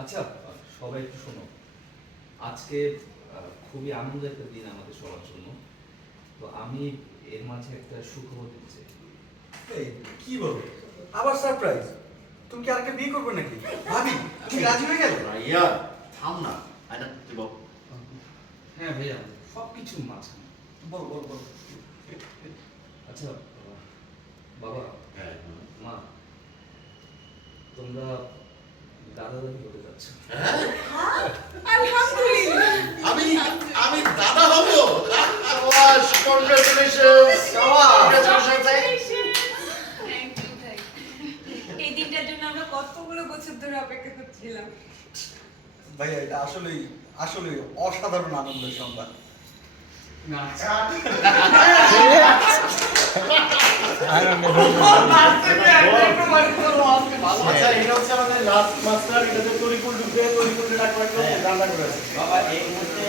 আচ্ছা, সবাই একটু শোনো। আজকে খুবই আনন্দের একটা দিন আমাদের সবার জন্য। তো আমি এর মাঝে একটা সুখবর দিতে চাই। এই কি বলো, আবার সারপ্রাইজ? তুমি কি আরেকটা বিয়ে করবে নাকি? ভাবি তুমি রাজি হয়ে গেলে? ভাইয়া থাম না, আয়না তুই বল। হ্যাঁ ভাইয়া, সব কিছুর মাঝখানে। বল বল বল। আচ্ছা বাবা, হ্যাঁ মা, তোমরা দাদা দাদি হতে যাচ্ছ। আলহামদুলিল্লাহ। আমি আমি দাদা হব। শাবাশ, congratulations. Congratulations. Thank you, thank you. এই দিনটার জন্য আমরা কতগুলো বছর ধরে অপেক্ষা করছিলাম। ভাইয়া এটা আসলেই আসলেই অসাধারণ আনন্দের সংবাদ। আচ্ছা, এটা হচ্ছে আমাদের লাস্ট মাস্টার, এটাতে তরিকুল ঢুকে তরিকুল রান্না করে রান্না করেছে। বাবা এই মুহূর্তে